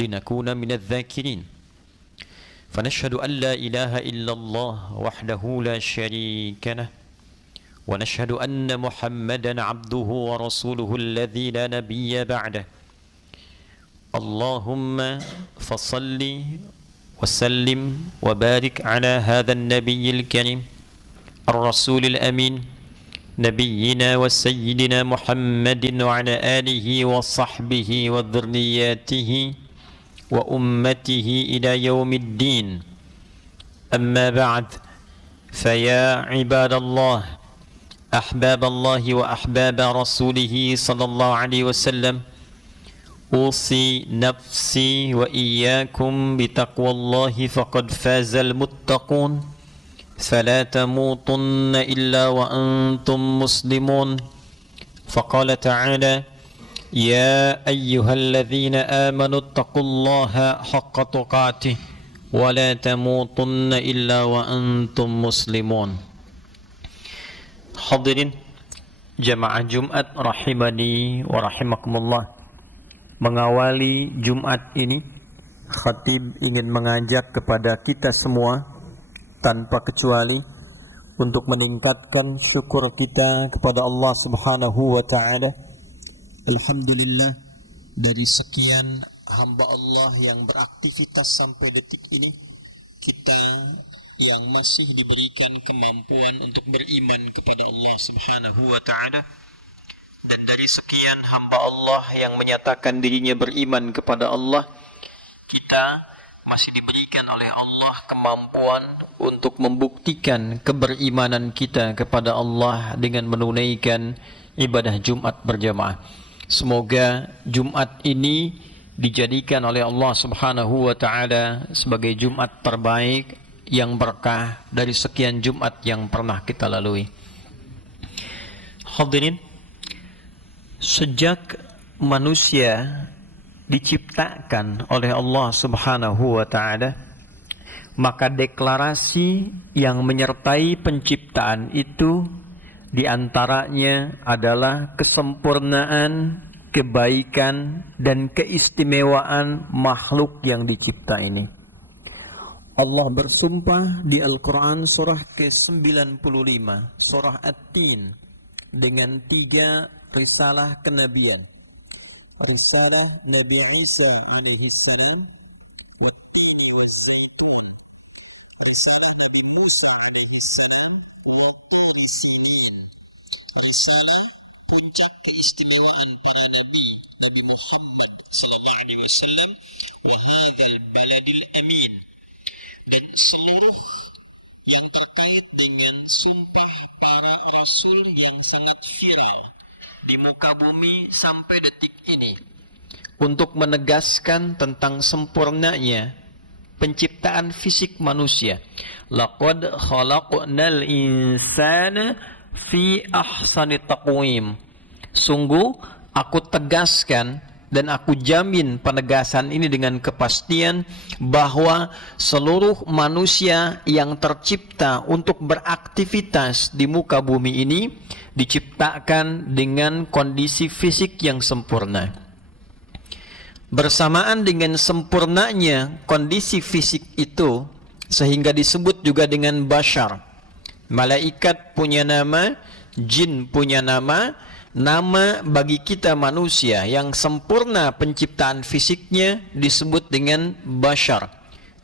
لنكون من الذاكرين. فنشهد أن لا إله إلا الله وحده لا شريك له، ونشهد أن محمدا عبده ورسوله الذي لا نبي بعده. اللهم فصل وسلم وبارك على هذا النبي الكريم الرسول الأمين نبينا وسيدنا محمد وعلى آله وصحبه وذرياته وأمته إلى يوم الدين. أما بعد، فيا عباد الله، أحباب الله وأحباب رسوله صلى الله عليه وسلم، أوصي نفسي وإياكم بتقوى الله فقد فاز المتقون. فلا تموتن إلا وأنتم مسلمون. فقال تعالى: يا أيها الذين آمنوا اتقوا الله حق تقاته ولا تموتن إلا وأنتم مسلمون. Hadirin jamaah Jumat rahimani wa rahimakumullah. Mengawali Jumat ini, khatib ingin mengajak kepada kita semua tanpa kecuali untuk meningkatkan syukur kita kepada Allah Subhanahu wa taala. Alhamdulillah, dari sekian hamba Allah yang beraktivitas sampai detik ini, kita yang masih diberikan kemampuan untuk beriman kepada Allah Subhanahu wa taala, dan dari sekian hamba Allah yang menyatakan dirinya beriman kepada Allah, kita masih diberikan oleh Allah kemampuan untuk membuktikan keberimanan kita kepada Allah dengan menunaikan ibadah Jumat berjamaah. Semoga Jumat ini dijadikan oleh Allah Subhanahu wa taala sebagai Jumat terbaik yang berkah dari sekian Jumat yang pernah kita lalui. Hadirin, sejak manusia diciptakan oleh Allah Subhanahu wa taala, maka deklarasi yang menyertai penciptaan itu diantaranya adalah kesempurnaan, kebaikan, dan keistimewaan makhluk yang dicipta ini. Allah bersumpah di Al-Quran surah ke-95, surah At-Tin, dengan 3 risalah kenabian. Risalah Nabi Isa alaihi salam, Wat-Tini Waz-Zaitun. Risalah Nabi Musa alaihi salam, Wat-Turi Sinin. Risalah puncak keistimewaan para nabi, Nabi Muhammad sallallahu alaihi wasallam, wa hadzal baladil amin. Dan seluruh yang terkait dengan sumpah para rasul yang sangat viral di muka bumi sampai detik ini, untuk menegaskan tentang sempurnanya penciptaan fisik manusia. Laqad khalaqnal insana fi ahsani taqwim. Sungguh aku tegaskan dan aku jamin penegasan ini dengan kepastian bahwa seluruh manusia yang tercipta untuk beraktivitas di muka bumi ini diciptakan dengan kondisi fisik yang sempurna. Bersamaan dengan sempurnanya kondisi fisik itu, sehingga disebut juga dengan bashar. Malaikat punya nama, jin punya nama. Nama bagi kita manusia yang sempurna penciptaan fisiknya disebut dengan bashar.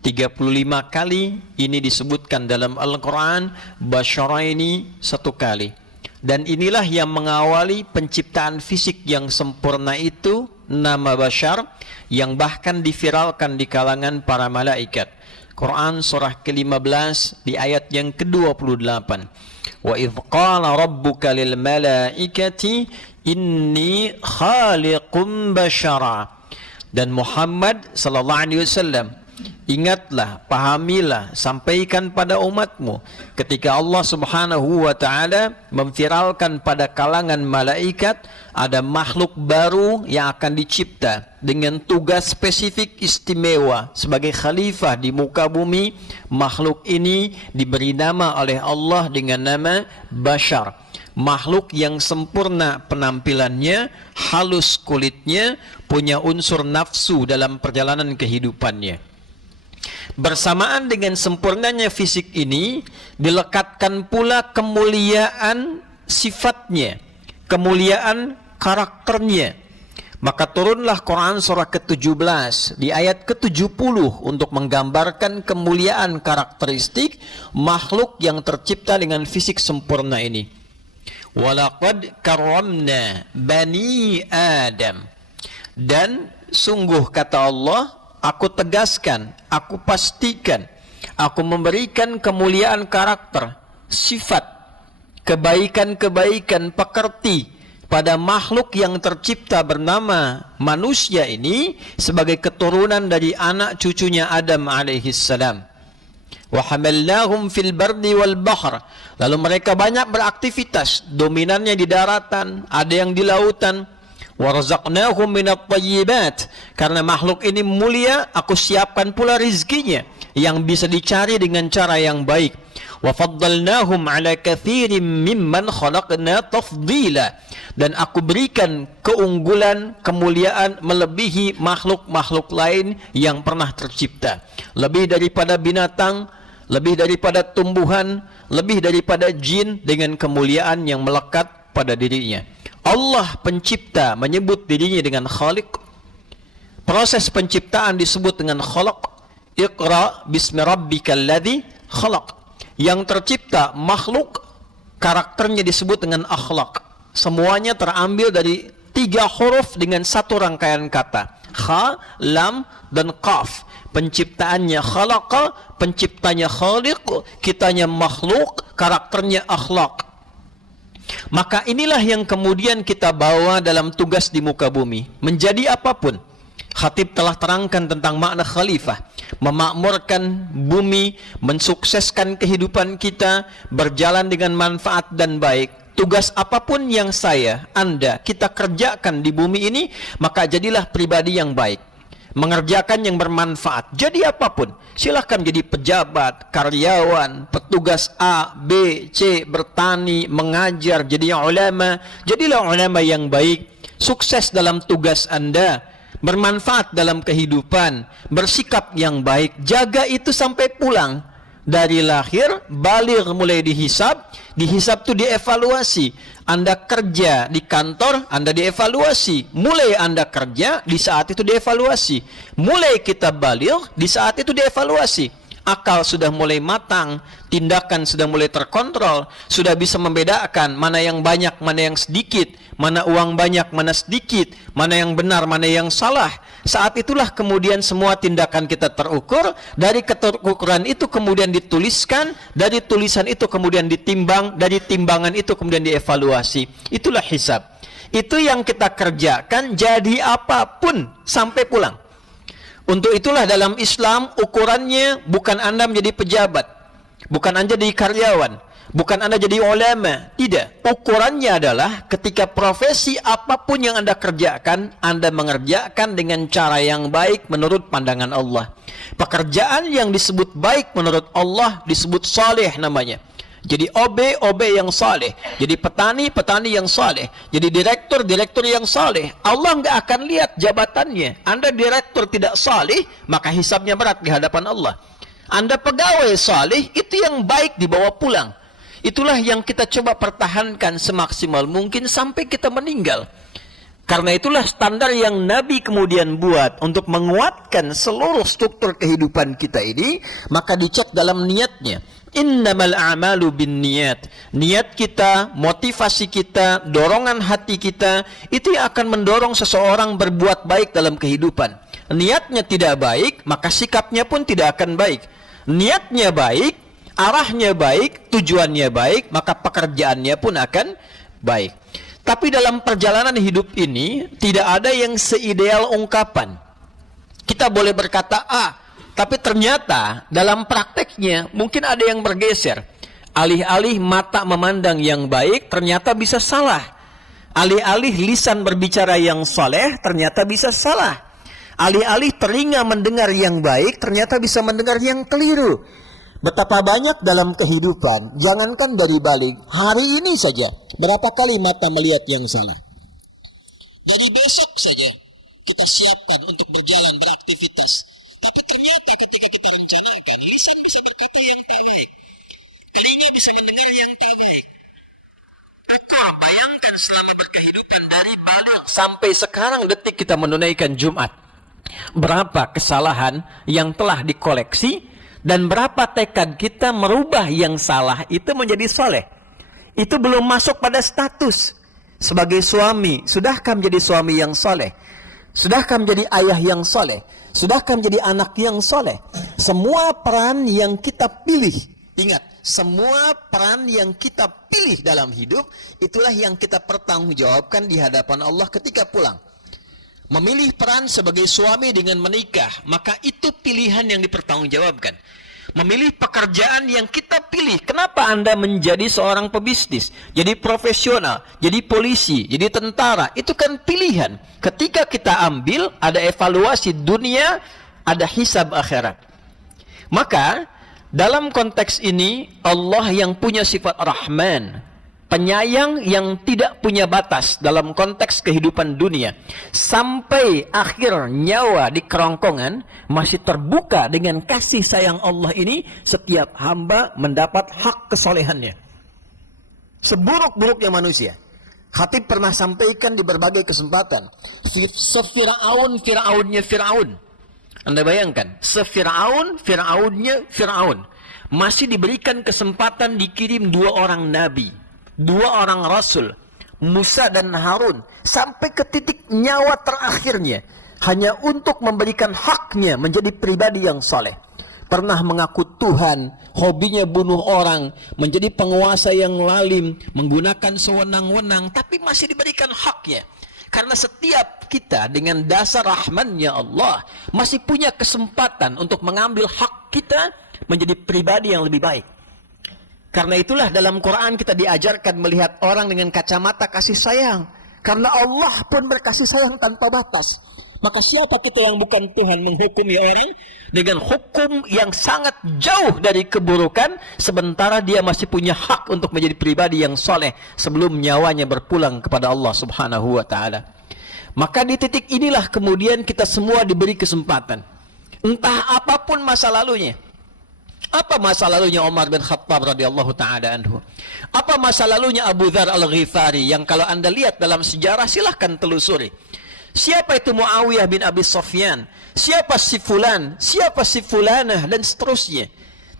35 kali ini disebutkan dalam Al-Quran, bashara ini 1 kali. Dan inilah yang mengawali penciptaan fisik yang sempurna itu, nama bashar, yang bahkan diviralkan di kalangan para malaikat. Quran surah ke-15 di ayat yang ke-28. Wa idh qala rabbuka lil malaikati inni khaliqum bashara. Dan Muhammad sallallahu alaihi wasallam, ingatlah, pahamilah, sampaikan pada umatmu ketika Allah Subhanahu wa taala memviralkan pada kalangan malaikat ada makhluk baru yang akan dicipta dengan tugas spesifik istimewa sebagai khalifah di muka bumi. Makhluk ini diberi nama oleh Allah dengan nama Bashar. makhluk yang sempurna penampilannya, halus kulitnya, punya unsur nafsu dalam perjalanan kehidupannya. Bersamaan dengan sempurnanya fisik ini, dilekatkan pula kemuliaan sifatnya, kemuliaan karakternya. Maka turunlah Quran surah ke-17 di ayat ke-70 untuk menggambarkan kemuliaan karakteristik makhluk yang tercipta dengan fisik sempurna ini. Walaqad karramna bani Adam. Dan sungguh kata Allah, aku tegaskan, aku pastikan, aku memberikan kemuliaan karakter, sifat, kebaikan-kebaikan, pekerti pada makhluk yang tercipta bernama manusia ini sebagai keturunan dari anak cucunya Adam alaihissalam. Wa hamalnahum fil bardi wal bahr. Lalu mereka banyak beraktivitas, dominannya di daratan, ada yang di lautan. Wa razaqnahum minat thayyibat. Karena makhluk ini mulia, aku siapkan pula rizkinya yang bisa dicari dengan cara yang baik. Wa faddalnahum ala katsirin mimman khalaqna tafdila. Dan aku berikan keunggulan, kemuliaan melebihi makhluk-makhluk lain yang pernah tercipta. Lebih daripada binatang, lebih daripada tumbuhan, lebih daripada jin dengan kemuliaan yang melekat pada dirinya. Allah pencipta menyebut dirinya dengan Khaliq. Proses penciptaan disebut dengan Khalaq. Iqra bismi rabbikal ladzi khalaq. Yang tercipta makhluk, karakternya disebut dengan akhlak. Semuanya terambil dari 3 huruf dengan satu rangkaian kata. Kha, lam, dan qaf. Penciptaannya khalaqa, penciptanya khaliq, kitanya makhluk, karakternya akhlak. Maka inilah yang kemudian kita bawa dalam tugas di muka bumi. Menjadi apapun. Khatib telah terangkan tentang makna khalifah. Memakmurkan bumi, mensukseskan kehidupan kita, berjalan dengan manfaat dan baik. Tugas apapun yang saya, Anda, kita kerjakan di bumi ini, maka jadilah pribadi yang baik. Mengerjakan yang bermanfaat. Jadi apapun. Silahkan jadi pejabat, karyawan, petugas A, B, C, bertani, mengajar, jadi ulama. Jadilah ulama yang baik. Sukses dalam tugas Anda. Bermanfaat dalam kehidupan, bersikap yang baik, jaga itu sampai pulang. Dari lahir, baligh mulai dihisab itu dievaluasi. Anda kerja di kantor, Anda dievaluasi. Mulai Anda kerja, di saat itu dievaluasi. Mulai kita baligh, di saat itu dievaluasi. Akal sudah mulai matang, tindakan sudah mulai terkontrol, sudah bisa membedakan mana yang banyak, mana yang sedikit, mana uang banyak, mana sedikit, mana yang benar, mana yang salah. Saat itulah kemudian semua tindakan kita terukur, dari keterukuran itu kemudian dituliskan, dari tulisan itu kemudian ditimbang, dari timbangan itu kemudian dievaluasi. Itulah hisab. Itu yang kita kerjakan jadi apapun sampai pulang. Untuk itulah dalam Islam ukurannya bukan Anda menjadi pejabat, bukan Anda jadi karyawan, bukan Anda jadi ulama. Tidak. Ukurannya adalah ketika profesi apapun yang Anda kerjakan, Anda mengerjakan dengan cara yang baik menurut pandangan Allah. Pekerjaan yang disebut baik menurut Allah disebut saleh namanya. Jadi OB yang saleh, jadi petani yang saleh, jadi direktur yang saleh. Allah nggak akan lihat jabatannya. Anda direktur tidak saleh, maka hisabnya berat di hadapan Allah. Anda pegawai saleh, itu yang baik dibawa pulang. Itulah yang kita coba pertahankan semaksimal mungkin sampai kita meninggal. Karena itulah standar yang Nabi kemudian buat untuk menguatkan seluruh struktur kehidupan kita ini, maka dicek dalam niatnya. Innamal a'malu binniyat. Niat kita, motivasi kita, dorongan hati kita, itu yang akan mendorong seseorang berbuat baik dalam kehidupan. Niatnya tidak baik, maka sikapnya pun tidak akan baik. Niatnya baik, arahnya baik, tujuannya baik, maka pekerjaannya pun akan baik. Tapi dalam perjalanan hidup ini tidak ada yang seideal ungkapan. Kita boleh berkata A, tapi ternyata dalam prakteknya mungkin ada yang bergeser. Alih-alih mata memandang yang baik, ternyata bisa salah. Alih-alih lisan berbicara yang saleh, ternyata bisa salah. Alih-alih telinga mendengar yang baik, ternyata bisa mendengar yang keliru. Betapa banyak dalam kehidupan, jangankan dari balik, hari ini saja, berapa kali mata melihat yang salah. Dari besok saja, kita siapkan untuk berjalan, beraktivitas. Tapi ternyata ketika kita rencanakan, lisan bisa berkata yang tak baik. Telinga bisa mendengar yang tak baik. Betul, bayangkan selama berkehidupan dari balik sampai sekarang detik kita menunaikan Jumat. Berapa kesalahan yang telah dikoleksi dan berapa tekad kita merubah yang salah itu menjadi soleh. Itu belum masuk pada status sebagai suami. Sudahkah menjadi suami yang soleh? Sudahkah menjadi ayah yang soleh? Sudahkah menjadi anak yang soleh? Semua peran yang kita pilih, ingat, semua peran yang kita pilih dalam hidup, itulah yang kita pertanggungjawabkan di hadapan Allah ketika pulang. Memilih peran sebagai suami dengan menikah, maka itu pilihan yang dipertanggungjawabkan. Memilih pekerjaan yang kita pilih. Kenapa Anda menjadi seorang pebisnis, jadi profesional, jadi polisi, jadi tentara? Itu kan pilihan. Ketika kita ambil, ada evaluasi dunia, ada hisab akhirat. Maka dalam konteks ini, Allah yang punya sifat Rahman, penyayang yang tidak punya batas dalam konteks kehidupan dunia, sampai akhir nyawa di kerongkongan, masih terbuka dengan kasih sayang Allah ini, setiap hamba mendapat hak kesolehannya. Seburuk-buruknya manusia, Khatib pernah sampaikan di berbagai kesempatan, Fir'aunnya Fir'aun. Anda bayangkan, Fir'aunnya Fir'aun masih diberikan kesempatan dikirim 2 orang nabi, 2 orang rasul, Musa dan Harun, sampai ke titik nyawa terakhirnya, hanya untuk memberikan haknya menjadi pribadi yang soleh. Pernah mengaku Tuhan, hobinya bunuh orang, menjadi penguasa yang lalim, menggunakan sewenang-wenang, tapi masih diberikan haknya. Karena setiap kita dengan dasar rahmannya Allah masih punya kesempatan untuk mengambil hak kita menjadi pribadi yang lebih baik. Karena itulah dalam Quran kita diajarkan melihat orang dengan kacamata kasih sayang. Karena Allah pun berkasih sayang tanpa batas. Maka siapa kita yang bukan Tuhan menghukumi orang dengan hukum yang sangat jauh dari keburukan, sementara dia masih punya hak untuk menjadi pribadi yang soleh sebelum nyawanya berpulang kepada Allah Subhanahu wa ta'ala. Maka di titik inilah kemudian kita semua diberi kesempatan. Entah apapun masa lalunya. Apa masa lalunya Umar bin Khattab radhiyallahu ta'ala anhu? Apa masa lalunya Abu Dzar Al-Ghifari yang kalau Anda lihat dalam sejarah silahkan telusuri. Siapa itu Muawiyah bin Abi Sufyan? Siapa si fulan? Siapa si fulanah? Dan seterusnya.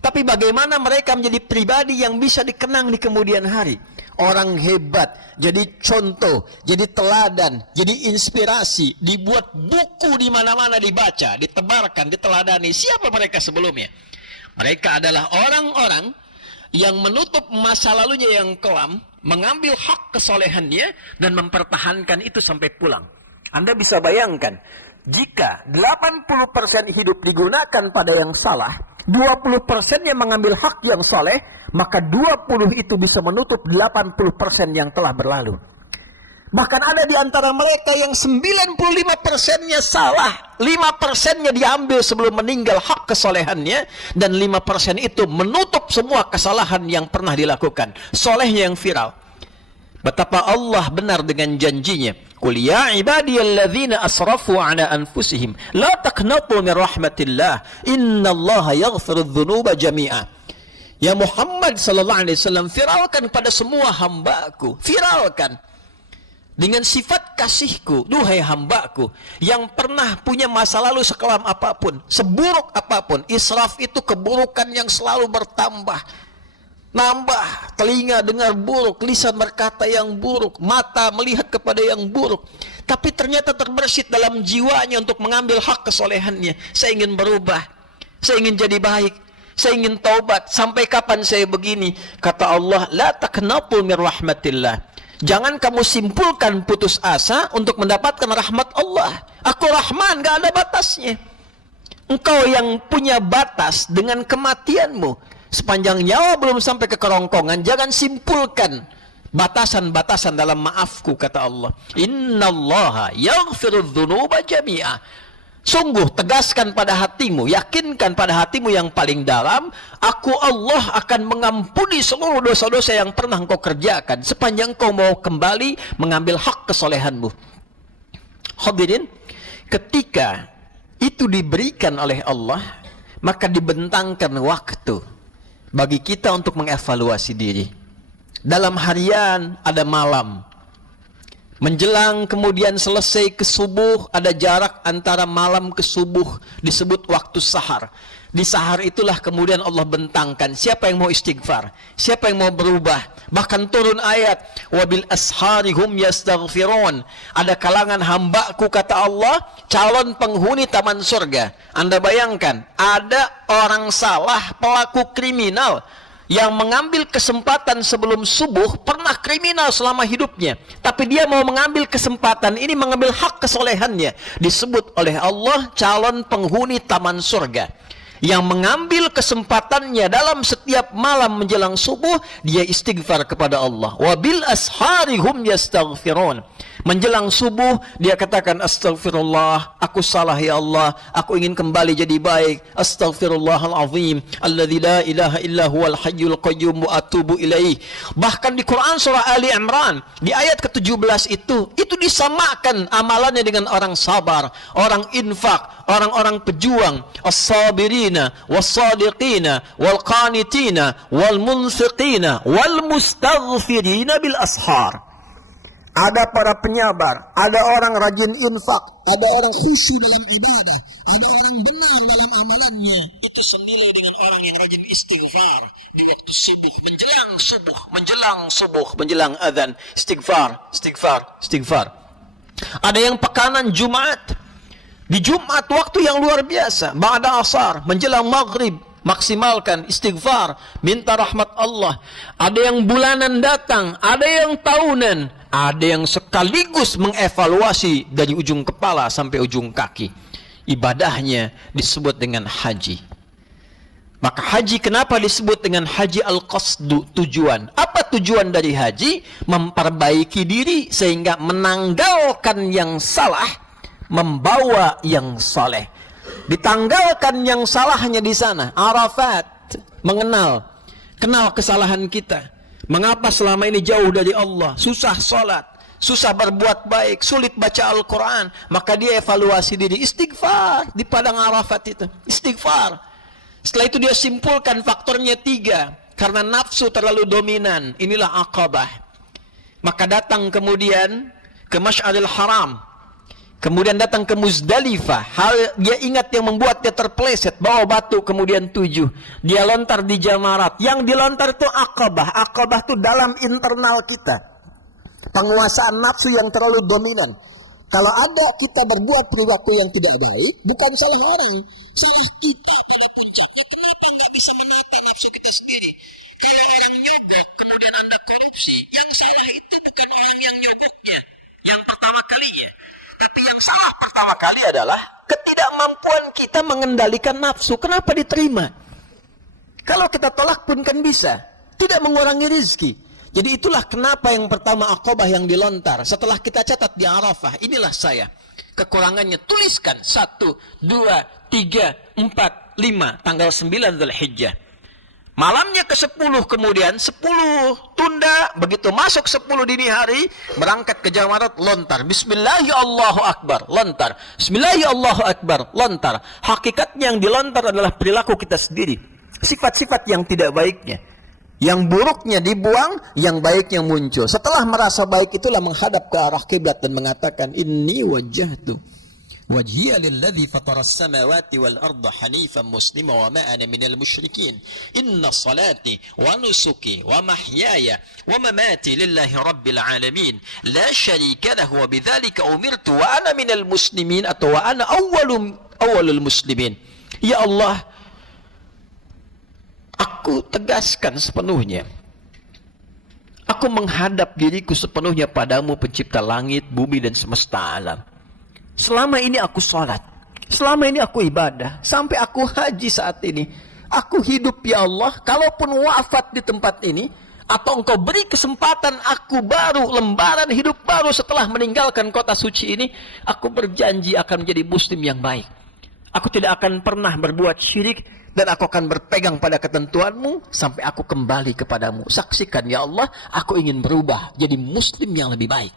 Tapi bagaimana mereka menjadi pribadi yang bisa dikenang di kemudian hari? Orang hebat, jadi contoh, jadi teladan, jadi inspirasi, dibuat buku di mana-mana dibaca, ditebarkan, diteladani. Siapa mereka sebelumnya? Mereka adalah orang-orang yang menutup masa lalunya yang kelam, mengambil hak kesolehannya dan mempertahankan itu sampai pulang. Anda bisa bayangkan, jika 80% hidup digunakan pada yang salah, 20% yang mengambil hak yang soleh, maka 20 itu bisa menutup 80% yang telah berlalu. Bahkan ada di antara mereka yang 95%-nya salah, 5%-nya diambil sebelum meninggal hak kesolehannya, dan 5% itu menutup semua kesalahan yang pernah dilakukan. Solehnya yang viral. Betapa Allah benar dengan janjinya. Qul ya ibadiyalladzina asrafu ala anfusihim la taqnatu min rahmatillah innallaha yaghfiru dzunuba jami'a. Ya Muhammad sallallahu alaihi wasallam, viralkan pada semua hamba-Ku, viralkan dengan sifat kasihku, duhai hamba-Ku yang pernah punya masa lalu sekelam apapun, seburuk apapun. Israf itu keburukan yang selalu bertambah. Nambah, telinga dengar buruk, lisan berkata yang buruk, mata melihat kepada yang buruk. Tapi ternyata terbersit dalam jiwanya untuk mengambil hak kesolehannya. Saya ingin berubah, saya ingin jadi baik, saya ingin taubat. Sampai kapan saya begini? Kata Allah, la taqnatu min rahmatillah. Jangan kamu simpulkan putus asa untuk mendapatkan rahmat Allah. Aku Rahman, gak ada batasnya. Engkau yang punya batas dengan kematianmu. Sepanjang nyawa belum sampai ke kerongkongan, jangan simpulkan batasan-batasan dalam maafku, kata Allah. Innallaha yaghfiru dzunuba jami'a. Sungguh tegaskan pada hatimu, yakinkan pada hatimu yang paling dalam, aku Allah akan mengampuni seluruh dosa-dosa yang pernah engkau kerjakan sepanjang engkau mau kembali mengambil hak kesolehanmu. Hadirin, ketika itu diberikan oleh Allah, maka dibentangkan waktu bagi kita untuk mengevaluasi diri. Dalam harian ada malam, menjelang kemudian selesai ke subuh, ada jarak antara malam ke subuh, disebut waktu sahar. Di sahar itulah kemudian Allah bentangkan siapa yang mau istighfar, siapa yang mau berubah. Bahkan turun ayat, wabil ashari hum yastaghfirun. Ada kalangan hambaku, kata Allah, calon penghuni taman surga. Anda bayangkan, ada orang salah, pelaku kriminal yang mengambil kesempatan sebelum subuh, pernah kriminal selama hidupnya, tapi dia mau mengambil kesempatan ini, mengambil hak kesolehannya, disebut oleh Allah calon penghuni taman surga. Yang mengambil kesempatannya dalam setiap malam menjelang subuh, dia istighfar kepada Allah. Wabil ashari hum yastaghfirun. Menjelang subuh dia katakan, astaghfirullah, aku salah ya Allah, aku ingin kembali jadi baik. Astaghfirullahalazim alladzi la ilaha illa huwal hayyul qayyum wa atubu ilaih. Bahkan di Quran surah Ali Imran di ayat ke-17 itu disamakan amalannya dengan orang sabar, orang infak, orang-orang pejuang, as-sabirina was-sadiqina wal qanitina wal munfiqina wal mustaghfirina bil ashar. Ada para penyabar, ada orang rajin infak, ada orang khusyuk dalam ibadah, ada orang benar dalam amalannya. Itu senilai dengan orang yang rajin istighfar di waktu subuh, menjelang subuh, menjelang subuh, menjelang azan, istighfar, istighfar, istighfar. Ada yang pekanan Jumat, di Jumat waktu yang luar biasa, ba'da asar, menjelang maghrib, maksimalkan istighfar, minta rahmat Allah. Ada yang bulanan datang, ada yang tahunan, ada yang sekaligus mengevaluasi dari ujung kepala sampai ujung kaki. Ibadahnya disebut dengan haji. Maka haji kenapa disebut dengan haji al-qasdu, tujuan? Apa tujuan dari haji? Memperbaiki diri sehingga menanggalkan yang salah, membawa yang saleh. Ditanggalkan yang salahnya di sana, Arafat, kenal kesalahan kita. Mengapa selama ini jauh dari Allah, susah sholat, susah berbuat baik, sulit baca Al-Quran. Maka dia evaluasi diri, istighfar di padang Arafat itu, istighfar. Setelah itu dia simpulkan faktornya 3, karena nafsu terlalu dominan. Inilah Aqabah. Maka datang kemudian ke Masy'aril Haram, kemudian datang ke Muzdalifah. Hal dia ingat yang membuat dia terpeleset, bawa batu kemudian 7. Dia lontar di jamarat. Yang dilontar itu Aqabah. Aqabah itu dalam internal kita, penguasaan nafsu yang terlalu dominan. Kalau ada kita berbuat perilaku yang tidak baik, bukan salah orang, salah kita pada puncaknya. Kenapa nggak bisa menata nafsu kita sendiri? Kalau orang nyogok kemudian Anda korupsi, yang salah itu bukan orang yang nyogoknya yang pertama kalinya, tapi yang salah pertama kali adalah ketidakmampuan kita mengendalikan nafsu. Kenapa diterima? Kalau kita tolak pun kan bisa, tidak mengurangi rezeki. Jadi itulah kenapa yang pertama Aqabah yang dilontar. Setelah kita catat di Arafah, inilah saya. Kekurangannya tuliskan 1, 2, 3, 4, 5, tanggal 9 Dzulhijjah. Malamnya ke-10 kemudian 10 tunda, begitu masuk 10 dini hari berangkat ke jamarat, lontar Bismillahi Allahu Akbar, lontar Bismillahi Allahu Akbar, lontar. Hakikatnya yang dilontar adalah perilaku kita sendiri, sifat-sifat yang tidak baiknya. Yang buruknya dibuang, yang baiknya muncul. Setelah merasa baik itulah menghadap ke arah kiblat dan mengatakan, Inni wajjahtu wajhiya lilladzi fatara as-samawati wal arda hanifan muslima wa ma ana minal musyrikin. Inna salati wa nusuki wa mahyaya wa mamati lillahi rabbil alamin. La syarika lahu wa bidzalika umirtu wa ana minal muslimin, atau wa ana awwalul muslimin. Ya Allah, aku tegaskan sepenuhnya, aku menghadap diriku sepenuhnya padamu, pencipta langit, bumi dan semesta alam. Selama ini aku sholat, selama ini aku ibadah, sampai aku haji saat ini, aku hidup ya Allah. Kalaupun wafat di tempat ini, Atau engkau beri kesempatan aku baru, lembaran hidup baru setelah meninggalkan kota suci ini, aku berjanji akan menjadi muslim yang baik. Aku tidak akan pernah berbuat syirik, dan aku akan berpegang pada ketentuanmu sampai aku kembali kepadamu. Saksikan ya Allah, aku ingin berubah jadi muslim yang lebih baik.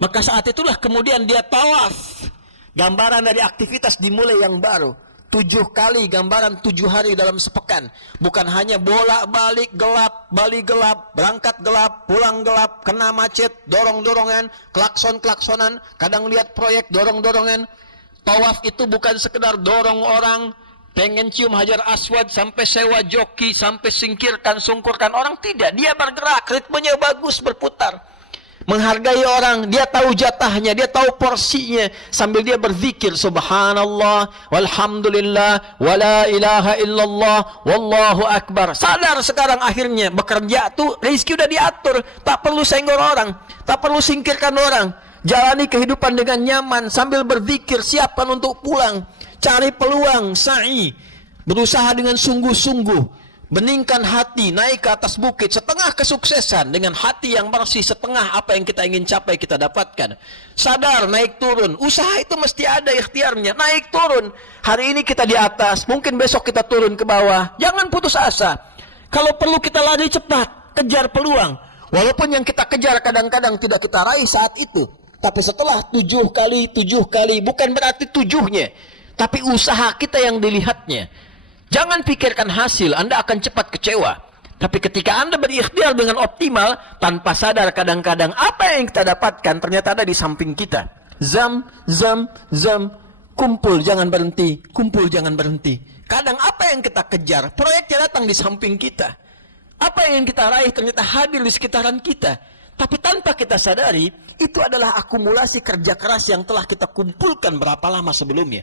Maka saat itulah kemudian dia tawaf. Gambaran dari aktivitas dimulai yang baru. 7 kali gambaran 7 hari dalam sepekan. Bukan hanya bolak-balik gelap, balik gelap, berangkat gelap, pulang gelap, kena macet, dorong-dorongan, klakson-klaksonan, kadang lihat proyek dorong-dorongan. Tawaf itu bukan sekedar dorong orang, pengen cium hajar aswad, sampai sewa joki, sampai singkirkan, sungkurkan orang. Tidak, dia bergerak, ritmenya bagus, berputar. Menghargai orang, dia tahu jatahnya, dia tahu porsinya, sambil dia berzikir subhanallah walhamdulillah wala ilaha illallah wallahu akbar. Sadar sekarang akhirnya bekerja tuh rezeki udah diatur, tak perlu senggol orang, tak perlu singkirkan orang. Jalani kehidupan dengan nyaman sambil berzikir, siapkan untuk pulang, cari peluang, sa'i, berusaha dengan sungguh-sungguh. Beningkan hati, naik ke atas bukit, setengah kesuksesan dengan hati yang bersih, setengah apa yang kita ingin capai kita dapatkan. Sadar, naik turun, usaha itu mesti ada ikhtiarnya, naik turun. Hari ini kita di atas, mungkin besok kita turun ke bawah. Jangan putus asa. Kalau perlu kita lari cepat, kejar peluang. Walaupun yang kita kejar kadang-kadang tidak kita raih saat itu. Tapi setelah 7 kali, bukan berarti 7-nya, tapi usaha kita yang dilihatnya. Jangan pikirkan hasil, Anda akan cepat kecewa. Tapi ketika Anda berikhtiar dengan optimal, tanpa sadar kadang-kadang apa yang kita dapatkan ternyata ada di samping kita. Zam, kumpul jangan berhenti, kumpul jangan berhenti. Kadang apa yang kita kejar, proyeknya datang di samping kita. Apa yang kita raih ternyata hadir di sekitaran kita. Tapi tanpa kita sadari, itu adalah akumulasi kerja keras yang telah kita kumpulkan berapa lama sebelumnya.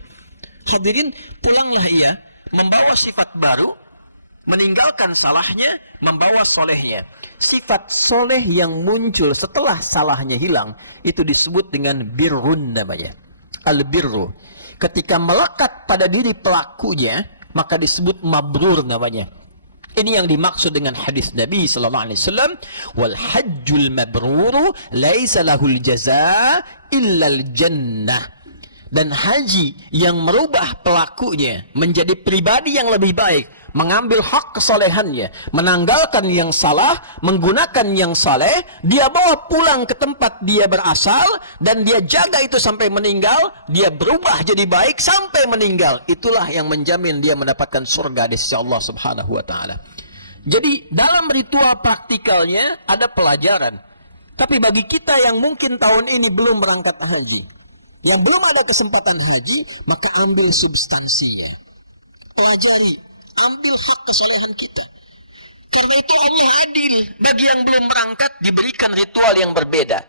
Hadirin, pulanglah ia membawa sifat baru, meninggalkan salahnya, membawa solehnya. Sifat soleh yang muncul setelah salahnya hilang, itu disebut dengan birrun namanya. Al-birru. Ketika melekat pada diri pelakunya, maka disebut mabrur namanya. Ini yang dimaksud dengan hadis Nabi sallallahu alaihi wasallam, wal hajjul mabruru laisa lahul jazaa illal jannah. Dan haji yang merubah pelakunya menjadi pribadi yang lebih baik, mengambil hak kesolehannya, menanggalkan yang salah, menggunakan yang saleh, dia bawa pulang ke tempat dia berasal, dan dia jaga itu sampai meninggal, dia berubah jadi baik sampai meninggal. Itulah yang menjamin dia mendapatkan surga di sisi Allah subhanahu wa ta'ala. Jadi dalam ritual praktikalnya ada pelajaran. Tapi bagi kita yang mungkin tahun ini belum berangkat haji, yang belum ada kesempatan haji, maka ambil substansinya. Pelajari, ambil hak kesolehan kita. Karena itu Allah adil. Bagi yang belum berangkat diberikan ritual yang berbeda.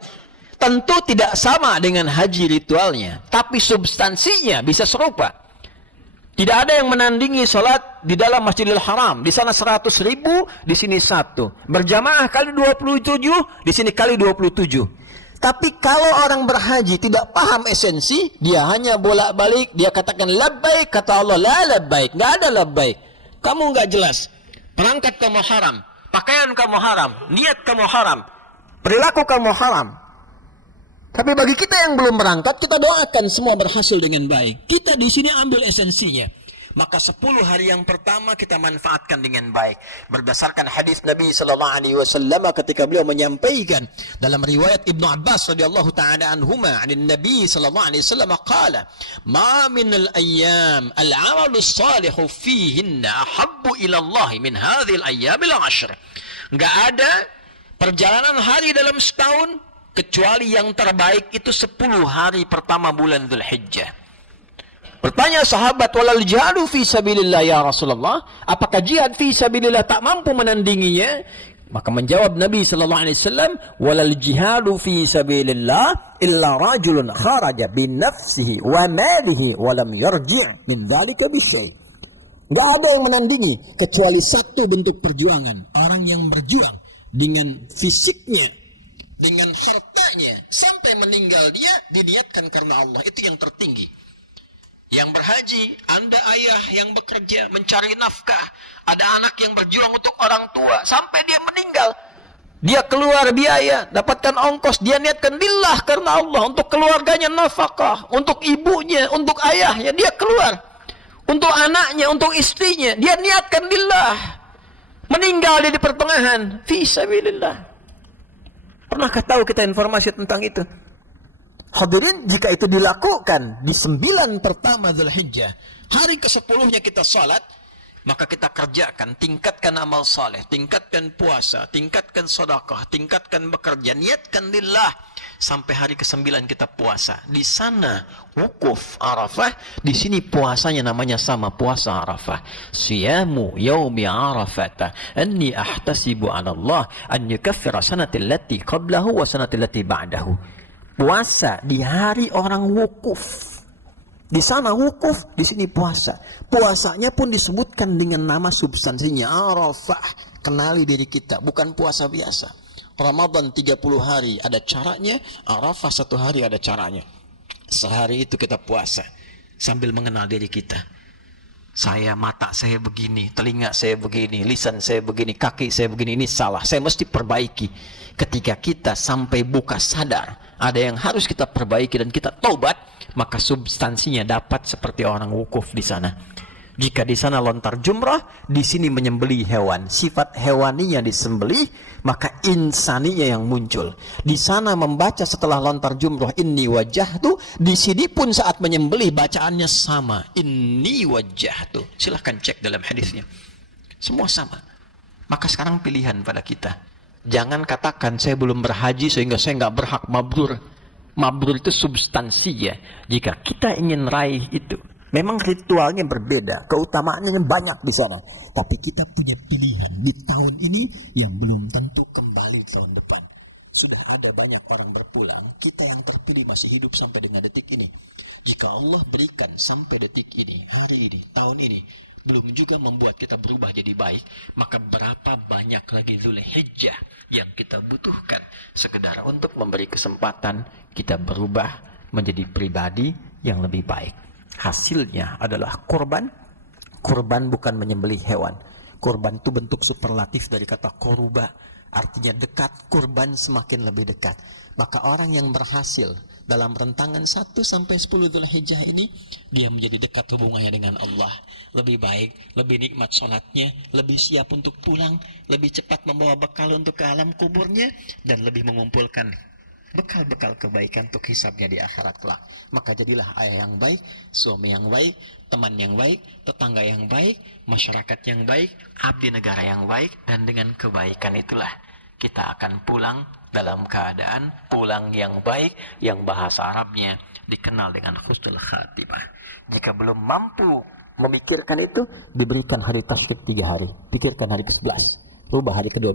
Tentu tidak sama dengan haji ritualnya, tapi substansinya bisa serupa. Tidak ada yang menandingi sholat di dalam Masjidil Haram. Di sana 100.000, di sini 1. Berjamaah kali 27, di sini kali 27. Tapi kalau orang berhaji tidak paham esensi, dia hanya bolak-balik, dia katakan labbaik, kata Allah la labbaik, nggak ada labbaik. Kamu nggak jelas. Perangkat kamu haram, pakaian kamu haram, niat kamu haram, perilaku kamu haram. Tapi bagi kita yang belum berangkat, kita doakan semua berhasil dengan baik. Kita di sini ambil esensinya. Maka 10 hari yang pertama kita manfaatkan dengan baik. Berdasarkan hadis Nabi sallallahu alaihi wasallam ketika beliau menyampaikan dalam riwayat Ibnu Abbas radhiyallahu taala anhuma, anin Nabi sallallahu alaihi wasallam qala, "Ma min al-ayyam al-'amalu as-salihu fihinna ahabbu ila Allah min hadhihi al-ayyam al-'ashr." Enggak ada perjalanan hari dalam setahun kecuali yang terbaik itu 10 hari pertama bulan Dzulhijjah. Bertanya sahabat, walal jihadu fi sabilillah ya Rasulullah, apakah jihad fi sabilillah tak mampu menandinginya? Maka menjawab Nabi sallallahu alaihi wasallam, walal jihadu fi sabilillah illa rajulun kharaja bi nafsihi wa malihi wa lam yarji' min dzalika bi syai'. Enggak ada yang menandingi kecuali satu bentuk perjuangan, orang yang berjuang dengan fisiknya, dengan hartanya sampai meninggal dia diniatkan karena Allah, itu yang tertinggi. Yang berhaji, Anda ayah yang bekerja, mencari nafkah. Ada anak yang berjuang untuk orang tua. Sampai dia meninggal. Dia keluar biaya, dapatkan ongkos. Dia niatkan lillah karena Allah. Untuk keluarganya nafkah. Untuk ibunya, untuk ayahnya. Dia keluar. Untuk anaknya, untuk istrinya. Dia niatkan lillah. Meninggal dia di pertengahan. Fi sabilillah. Pernahkah tahu kita informasi tentang itu? Hadirin, jika itu dilakukan di 9 pertama Dzulhijjah, hari ke-10-nya kita salat, maka kita kerjakan, tingkatkan amal saleh, tingkatkan puasa, tingkatkan sedekah, tingkatkan bekerja, niatkan lillah sampai hari ke-9 kita puasa. Di sana wukuf Arafah, di sini puasanya namanya sama, puasa Arafah. Siyamu yaumi Arafata anni ahtasibu 'ala Allah an yukaffira sanati allati qablahu wa sanati allati ba'dahu. Puasa di hari orang wukuf. Di sana wukuf, di sini puasa. Puasanya pun disebutkan dengan nama substansinya, Arafah. Kenali diri kita, bukan puasa biasa. Ramadan 30 hari ada caranya, Arafah 1 hari ada caranya. Sehari itu kita puasa sambil mengenal diri kita. Mata saya begini, telinga saya begini, lisan saya begini, kaki saya begini, ini salah, saya mesti perbaiki. Ketika kita sampai buka sadar, ada yang harus kita perbaiki dan kita taubat, maka substansinya dapat seperti orang wukuf di sana. Jika di sana lontar jumrah, di sini menyembelih hewan. Sifat hewaninya disembelih, maka insaninya yang muncul. Di sana membaca setelah lontar jumrah, inni wajjahtu. Di sini pun saat menyembelih bacaannya sama, inni wajjahtu. Silahkan cek dalam hadisnya. Semua sama. Maka sekarang pilihan pada kita. Jangan katakan saya belum berhaji sehingga saya nggak berhak mabrur. Mabrur itu substansinya. Jika kita ingin raih itu, memang ritualnya berbeda, keutamaannya banyak di sana. Tapi kita punya pilihan di tahun ini yang belum tentu kembali tahun depan. Sudah ada banyak orang berpulang, kita yang terpilih masih hidup sampai dengan detik ini. Jika Allah berikan sampai detik ini, hari ini, tahun ini, belum juga membuat kita berubah jadi baik, maka berapa banyak lagi Dzulhijjah yang kita butuhkan sekedar untuk memberi kesempatan kita berubah menjadi pribadi yang lebih baik. Hasilnya adalah kurban. Kurban bukan menyembelih hewan. Kurban itu bentuk superlatif dari kata koruba, artinya dekat. Kurban semakin lebih dekat. Maka orang yang berhasil dalam rentangan 1 sampai 10 Dzulhijjah ini, dia menjadi dekat hubungannya dengan Allah. Lebih baik, lebih nikmat sholatnya, lebih siap untuk pulang, lebih cepat membawa bekal untuk ke alam kuburnya, dan lebih mengumpulkan bekal-bekal kebaikan untuk hisabnya di akhirat kelak. Maka jadilah ayah yang baik, suami yang baik, teman yang baik, tetangga yang baik, masyarakat yang baik, abdi negara yang baik, dan dengan kebaikan itulah kita akan pulang dalam keadaan pulang yang baik, yang bahasa Arabnya dikenal dengan husnul khatimah. Jika belum mampu memikirkan itu, diberikan hari tasyrik 3 hari. Pikirkan hari ke-11, rubah hari ke-12,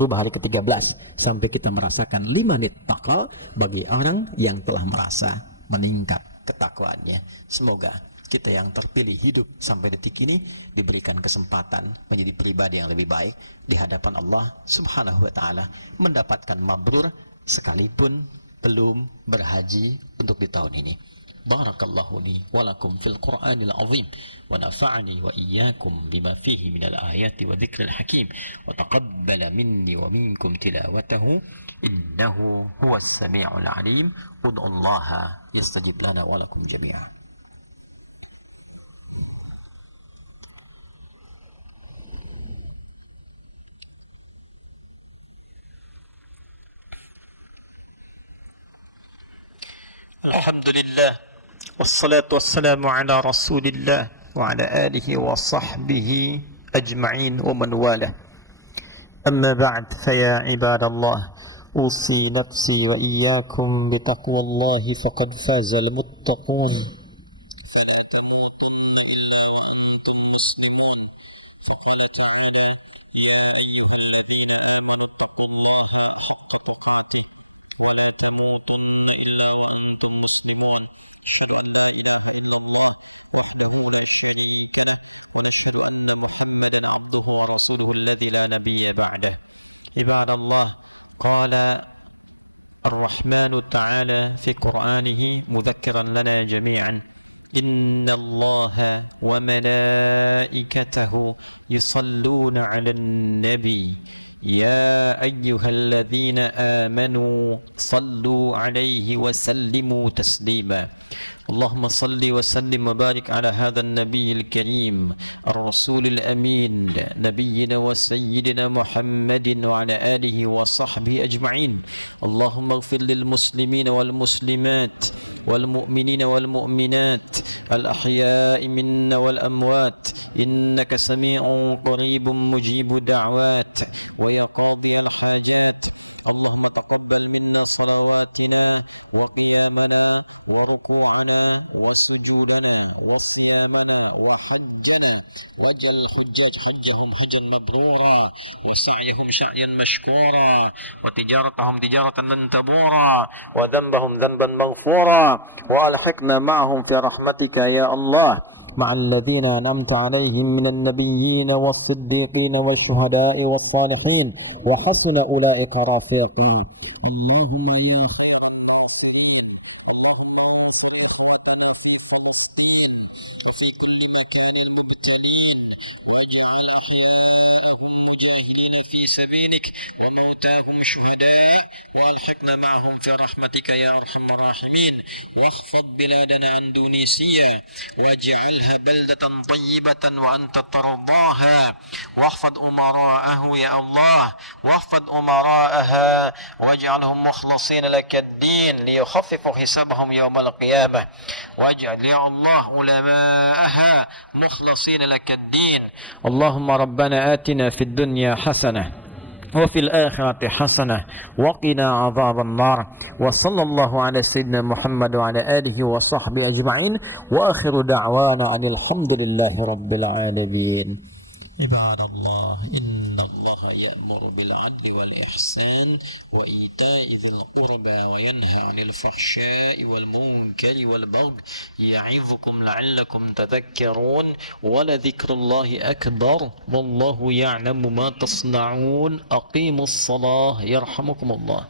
rubah hari ke-13, sampai kita merasakan 5 nitaqal bagi orang yang telah merasa meningkat ketakwaannya. Semoga kita yang terpilih hidup sampai detik ini diberikan kesempatan menjadi pribadi yang lebih baik di hadapan Allah Subhanahu wa taala, mendapatkan mabrur sekalipun belum berhaji untuk di tahun ini. Barakallahu li wa lakum fil Qur'anil azim wa nafa'ani wa iyyakum bima fihi minal ayati wa dzikril hakim wa taqabbala minni wa minkum tilawatahu innahu huwas sami'ul alim. Ud'ullaha yastajib lana wa lakum jami'an. Alhamdulillah wassalatu wassalamu ala rasulillah wa ala alihi wa sahbihi ajma'in wa man wala. Amma ba'd, faya ibadallah, usi nafsi wa iyyakum bitaqwallahi faqad fazal muttaqun. عباد الله، قال الرحمن تعالى في قرآنه مذكرا لنا جميعا إن الله وملائكته يصلون على النبي يا أيها الذين آمنوا صلوا عليه وسلموا تسليما. اللهم صل وسلم وبارك على هذا النبي الكريم الرسول الأمين نبينا وسيدنا محمد وعلى آله وصحبه أجمعين. اللهم اغفر للمسلمين والمسلمات والمؤمنين والمؤمنات الأحياء منا والأموات إنك سميع قريب مجيب الدعوات ويقاضي الحاجات. اللهم تقبل منا صلواتنا وقيامنا وركوعنا وسجودنا وصيامنا وحجنا، واجعل الحجاج حجهم حجا مبرورا وسعيهم سعيا مشكورا وتجارتهم تجارة لن تبورا وذنبهم ذنبا مغفورا وألحقنا معهم في رحمتك يا الله مع الذين أنعمت عليهم من النبيين والصديقين والشهداء والصالحين وحسن أولئك رفيقا. اللهم يا خير الناصرين اللهم انصر إخوتنا في فلسطين وفي كل مكان المبتلين واجعل أحياءهم مجاهدين في سبيلك وموتاهم شهداء وألحقنا معهم في رحمتك يا أرحم الراحمين. واحفظ بلادنا أندونيسيا واجعلها بلدة طيبة وأنت ترضاها، واحفظ أمراءه يا الله، واحفظ أمراءها واجعلهم مخلصين لك الدين ليخففوا حسابهم يوم القيامة، واجعل يا الله علماءها مخلصين لك الدين. اللهم ربنا آتنا في الدنيا حسنة وفي الآخرة حسنة وقنا عذاب النار. وصلى الله على سيدنا محمد وعلى آله وصحبه أجمعين، وآخر دعوانا عن الحمد لله رب العالمين. عباد الله إن الله يأمر بالعدل والإحسان وإيتاء ذي القربى وينهى عن الفحشاء والمنكر والبغي يعظكم لعلكم تذكرون. ولذكر الله أكبر والله يعلم ما تصنعون. أقيموا الصلاة يرحمكم الله.